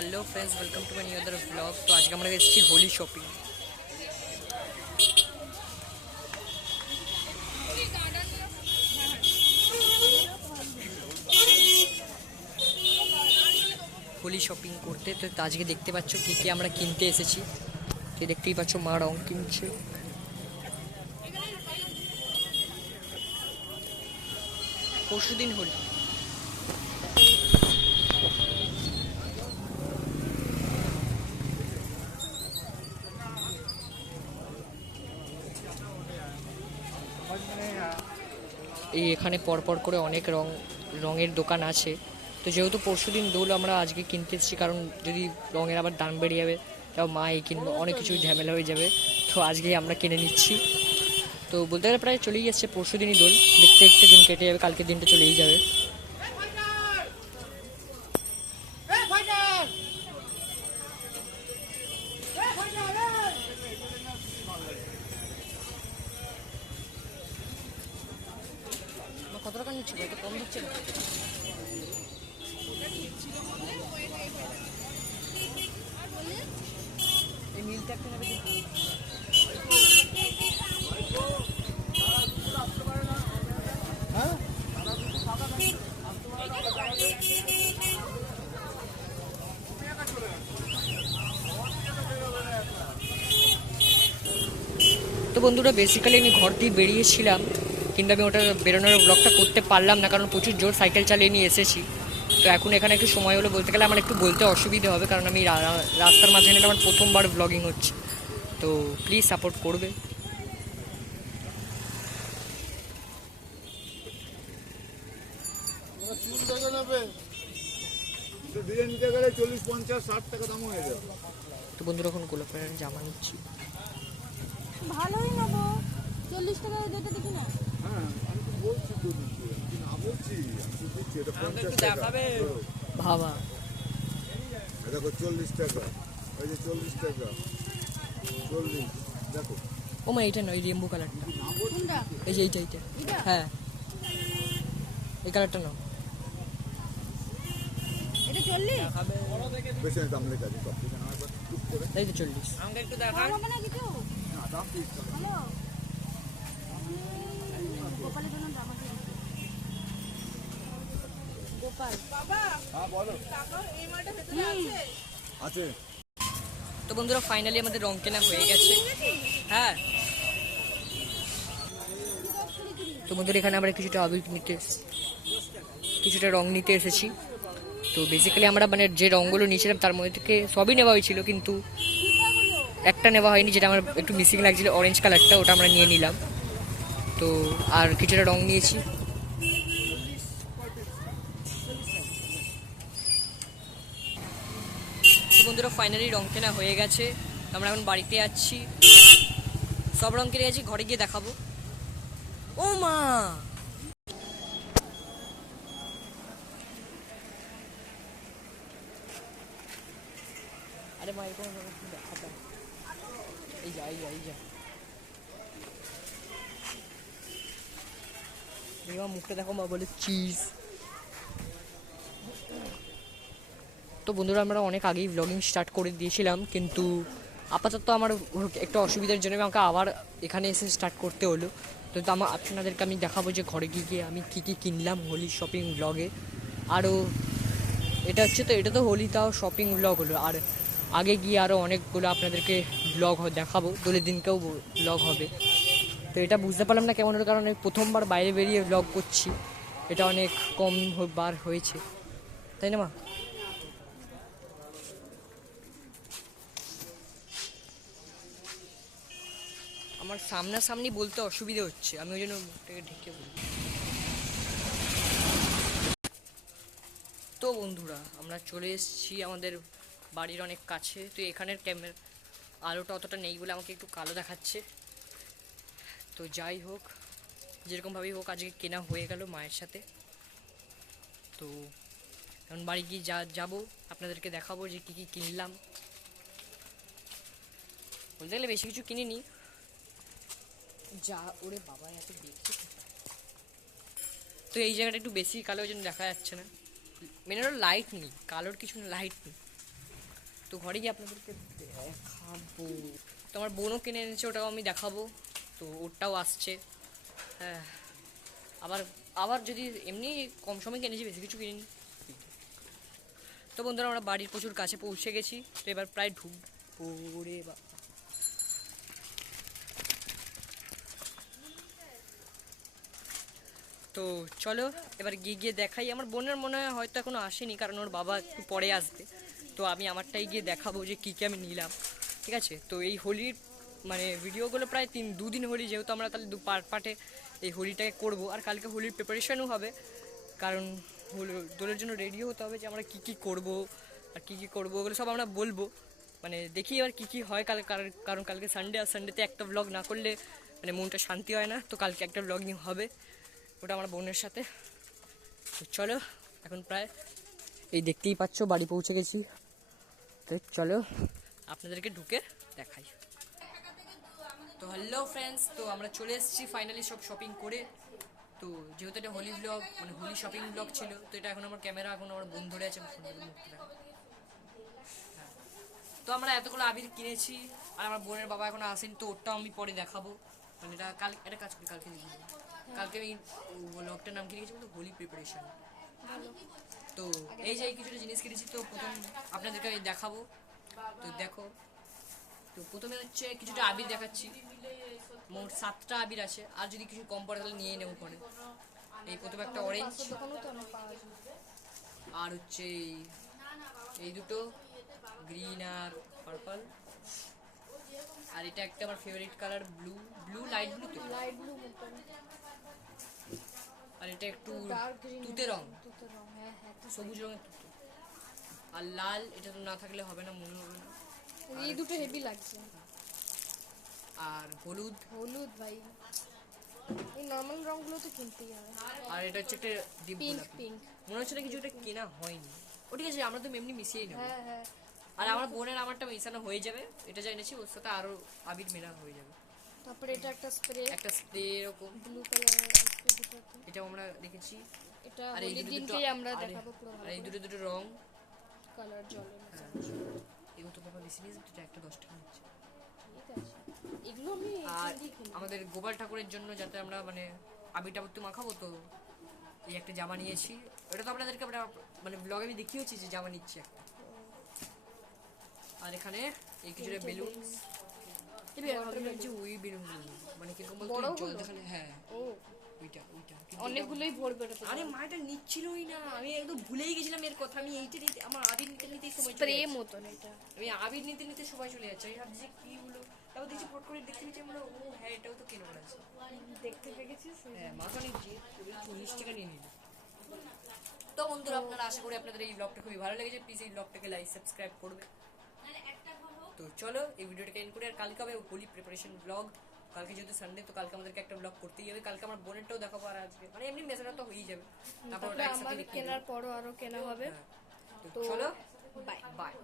Hello friends, welcome to my new other vlog. तो आज আমরা এসেছি হোলি শপিং। হোলি শপিং করতে তো আজকে দেখতে পাচ্ছ কি কি আমরা কিনতে এসেছি। তো দেখতেই পাচ্ছ মা রং কিনছে। পরশুদিন হোলি। এই এখানে পরপর করে অনেক রঙের দোকান আছে। তো যেহেতু পরশুদিন দোল আমরা আজকে কিনতে এসেছি, কারণ যদি রঙের আবার দাম বেড়ে যাবে তাও মা এই কিনবো, অনেক কিছু ঝামেলা হয়ে যাবে। তো আজকেই আমরা কিনে নিচ্ছি। তো বলতে গেলে প্রায় চলেই যাচ্ছে পরশুদিনই দোল, দেখতে দেখতে দিন কেটে যাবে, কালকের দিনটা চলেই যাবে। কত টাকা নিচ্ছি, কত কম দিচ্ছে না? এই মিলটা একটা নেবে। তো বন্ধুরা, বেসিক্যালি আমি ঘর দিয়ে বেরিয়েছিলাম, কিন্তু আমি ওটা বেরোনোর ব্লগটা করতে পারলাম না, কারণ প্রচুর জোর সাইকেল চালিয়ে নিয়ে এসেছি। তো এখন এখানে একটু সময় হলো, বলতে গেলে আমার একটু বলতে অসুবিধা হবে, কারণ আমি রাস্তার মাঝখানে আমার প্রথমবার ব্লগিং হচ্ছে। তো প্লিজ সাপোর্ট করবে। তো বন্ধুরা, এখন গোলাপের জামা নিচ্ছি। ভালোই নেবো, 40 টাকা যেটা দেখি না। হ্যাঁ, আমি তো বলছি তো দিচ্ছি, আমি না বলছি, আমি তো দিচ্ছি, এটা 50 টাকা। ভাবা দেখো 40 টাকা, এই যে 40 টাকা, 40, দেখো। ও মা, এইটা নয়, রেমবো কালারটা। কোনটা? এই যে এইটা। হ্যাঁ, এই কালারটা নাও। এটা 40? বেশি দাম লেখা আছে সব থেকে, না একবার টুক করে। এই তো 40। আমাকে একটু দেখান। হবে না কিছু? না, দাম 30 টাকা। হ্যালো, গোপালের জন্য জামা কিনছি। গোপাল বাবা, হ্যাঁ বলো। টাকা এই মালটা ভেতরে আছে? আছে। তো বন্ধুরা, ফাইনালি আমাদের রং কেনা হয়ে গেছে। হ্যাঁ। তো বন্ধুরা, এখানে আমরা কিছুটা আবির নিতে কিছুটা রং নিতে এসেছি। তো বেসিক্যালি আমরা মানে যে রঙগুলো নিয়েছিলাম তার মধ্যে থেকে সবই নেওয়া হয়েছিল, কিন্তু একটা নেওয়া হয়নি, যেটা আমার একটু মিসিং লাগছিল, অরেঞ্জ কালারটা, ওটা আমরা নিয়ে নিলাম। তো আর কিছুটা রং নিয়েছি। তো বন্ধুরা, ফাইনালি রং কেনা হয়ে গেছে। আমরা এখন বাড়িতে যাচ্ছি, সব রং কিনে গেছি, ঘরে গিয়ে দেখাবো। ও মা, আরে মা, এরকম দেখাতে এই যা মুখটা দেখো, মা বলে চিজ। তো বন্ধুরা, আমরা অনেক আগেই ব্লগিং স্টার্ট করে দিয়েছিলাম, কিন্তু আপাতত আমার একটু অসুবিধার জন্য আমাকে আবার এখানে এসে স্টার্ট করতে হলো। তো আপনাদেরকে আমি দেখাবো যে ঘরে গিয়ে আমি কী কী কিনলাম হোলি শপিং ব্লগে। আরও এটা হচ্ছে, তো এটা তো হোলি, তাও শপিং ব্লগ হলো, আর আগে গিয়ে আরও অনেকগুলো আপনাদেরকে ব্লগ দেখাবো, দোলের দিনকেও ব্লগ হবে। তো এটা বুঝতে পারলাম না কেমন হলো, কারণ আমি প্রথমবার বাইরে বেরিয়ে ব্লগ করছি, এটা অনেক কম বার হয়েছে, তাই না মা? আমার সামনাসামনি বলতে অসুবিধা হচ্ছে, আমি ওই জন্য মুখটাকে ঢেকে বলি। তো বন্ধুরা, আমরা চলে এসেছি আমাদের বাড়ির অনেক কাছে। তো এখানের আলোটা অতটা নেই বলে আমাকে একটু কালো দেখাচ্ছে। তো যাই হোক, যেরকমভাবেই হোক, আজকে কেনা হয়ে গেল মায়ের সাথে। তো এখন বাড়ি গিয়ে যাবো, আপনাদেরকে দেখাবো যে কী কী কিনলাম। বলতে গেলে বেশি কিছু কিনিনি, যা ওরে বাবা এত দেখছি। তো এই জায়গাটা একটু বেশি কালো, ওই জন্য দেখা যাচ্ছে না। মেন হলো লাইট নেই, কালোর কিছু লাইট নেই। তো ঘরে গিয়ে আপনাদেরকে দেখাবো। তো আমার বোনও কিনে এনেছে, ওটাও আমি দেখাবো। তো ওটাও আসছে। হ্যাঁ, আবার আবার যদি এমনি কম সময় কিনেছি, বেশি কিছু কিনিনি। তো বন্ধুরা আমরা বাড়ির প্রচুর কাছে পৌঁছে গেছি। তো এবার প্রায় ঢুকবো রে বা। তো চলো এবার গিয়ে গিয়ে দেখাই। আমার বোনের মনে হয় হয়তো এখনো আসেনি, কারণ ওর বাবা একটু পরে আসবে। তো আমি আমারটাই গিয়ে দেখাবো যে কী কী আমি নিলাম, ঠিক আছে। তো এই হোলির মানে ভিডিওগুলো প্রায় দুদিন হোলি, যেহেতু আমরা তাহলে পার্টে এই হোলিটাকে করব। আর কালকে হোলির প্রিপারেশনও হবে, কারণ দোলের জন্য রেডিও হতে হবে যে আমরা কী কী করবো আর কী কী করবো ওগুলো সব আমরা বলবো। মানে দেখি এবার কী কী হয় কাল, কারণ কালকে সানডে, আর সানডেতে একটা ব্লগ না করলে মানে মনটা শান্তি হয় না। তো কালকে একটা ব্লগিং হবে, ওটা আমার বোনের সাথে। তো চলো এখন প্রায় এই দেখতেই পাচ্ছ বাড়ি পৌঁছে গেছি। তো চলো আপনাদেরকে ঢুকে দেখাই। তো হ্যালো ফ্রেন্ডস, তো আমরা চলে এসেছি ফাইনালি সব শপিং করে। তো যেহেতু এটা হোলি ব্লগ, মানে হোলি শপিং ব্লগ ছিল, তো এটা এখন আমার ক্যামেরা এখন আমার বোন ধরে আছে। হ্যাঁ, তো আমরা এতগুলো আবির কিনেছি, আর আমার বোনের বাবা এখন আসেন, তো ওটাও আমি পরে দেখাবো। মানে এটা এটা কাজ করি, কালকে দেখি। কালকে আমি ব্লগটার নাম কি রেখেছি বলতো, হোলি প্রিপারেশন। তো এই যে কিছুটা জিনিস কিনেছি, তো প্রথম আপনাদেরকে আমি দেখাবো। তো দেখো, তো প্রথমে হচ্ছে কিছুটা আবির দেখাচ্ছি। মোট 7টা আবির আছে, আর যদি কিছু কম পড়ে তাহলে নিয়ে নেবো পরে। এই প্রথমে একটা অরেঞ্জ, আর হচ্ছে এই দুটো গ্রিন আর পার্পল, আর এটা একটা আমার favourite colour blue, light blue. তো লাইট ব্লু মতন, আর এটা একটু ডার্ক গ্রিন, তুতে রং, হ্যাঁ হ্যাঁ, সবুজ রঙের তুতে। আর লাল, এটা তো না থাকলে হবে না, মনে হবে না। এই দুটো হেভি লাগছে। আর হলুদ, হলুদ ভাই, এই নর্মাল রংগুলো তো কিনতেই হবে। আর এটা হচ্ছে একটা ডিপ পিঙ্ক গোলাপি। পিঙ্ক, মনে হচ্ছে না কিছু একটা কেনা হয়নি। ও ঠিক আছে, আমরা তো এমনি মিশিয়েই নেবো। হ্যাঁ হ্যাঁ। আর আমার বোনের আমারটা মেশানো হয়ে যাবে, এটা যা এনেছি ওর সাথে আরো আবির মেলা হয়ে যাবে। তারপরে এটা একটা স্প্রে, একটা স্প্রে এরকম, ব্লু কালারের আছে দুটো। এটাও আমরা দেখেছি। এটা আর এই হোলির দুটো দিনকেই আমরা দেখাবো পুরো আর এই দুটো রং কালার জলে। এগুলো তো বাবা বেশি নিয়েছে, এটা একটা 10 টাকা নিচ্ছে। ঠিক আছে, এগুলো আমি আর এখান দিয়ে কিনি। আমাদের গোপাল ঠাকুরের জন্য যাতে আমরা মানে আবির টাবির তো মাখাবো, তো এই একটা জামা নিয়েছি। ওটা তো আপনাদেরকে আমরা মানে ব্লগে আমি দেখিয়েছি যে জামা নিচ্ছি একটা। আর এখানে এই কিছুটা বেলুন, ওই বেলুন মানে কিরকম বলতো, জল দেখালে। হ্যাঁ ও, ওইটা অনেকগুলোই ভরবে ওটাতে। আরে মাটা নিচ্ছিলই না, আমি একদম ভুলেই গেছিলাম এর কথা। আমি এইটা নিতে, আমার আবির নিতে নিতেই সময় চলে স্প্রে যাচ্ছে। মতন এটা, আমি আবির নিতে নিতে সময় চলে যাচ্ছে। আমি ভাবছি কি হলো, তারপর দেখছি ফট করে দেখতে পেয়েছি আমরা, ও হ্যাঁ এটাও তো কেনার আছে। দেখতে পেয়েছিস? হ্যাঁ মাথা নিচ্ছি, 40 টাকা নিয়ে নিল। তো বন্ধুরা আপনারা, আশা করি আপনাদের এই ব্লগটা খুবই ভালো লেগেছে। প্লিজ এই ব্লগটাকে লাইক সাবস্ক্রাইব করবে। তো চলো এই ভিডিওটাকে এন্ড করি। আর কালকে হবে হোলি প্রিপারেশন ব্লগ। কালকে যেহেতু সানডে, তো কালকে আমাদেরকে একটা ব্লগ করতেই হবে। কালকে আমার বোনেরটাও দেখাবো, আর আজকে মানে এমনি মেসাটা তো হয়েই যাবে। তারপর ওটা একসাথে আমার দেখিয়ে কেনার দেবো। পরও আরো কেনা হবে। হ্যাঁ। তো চলো বাই। বাই।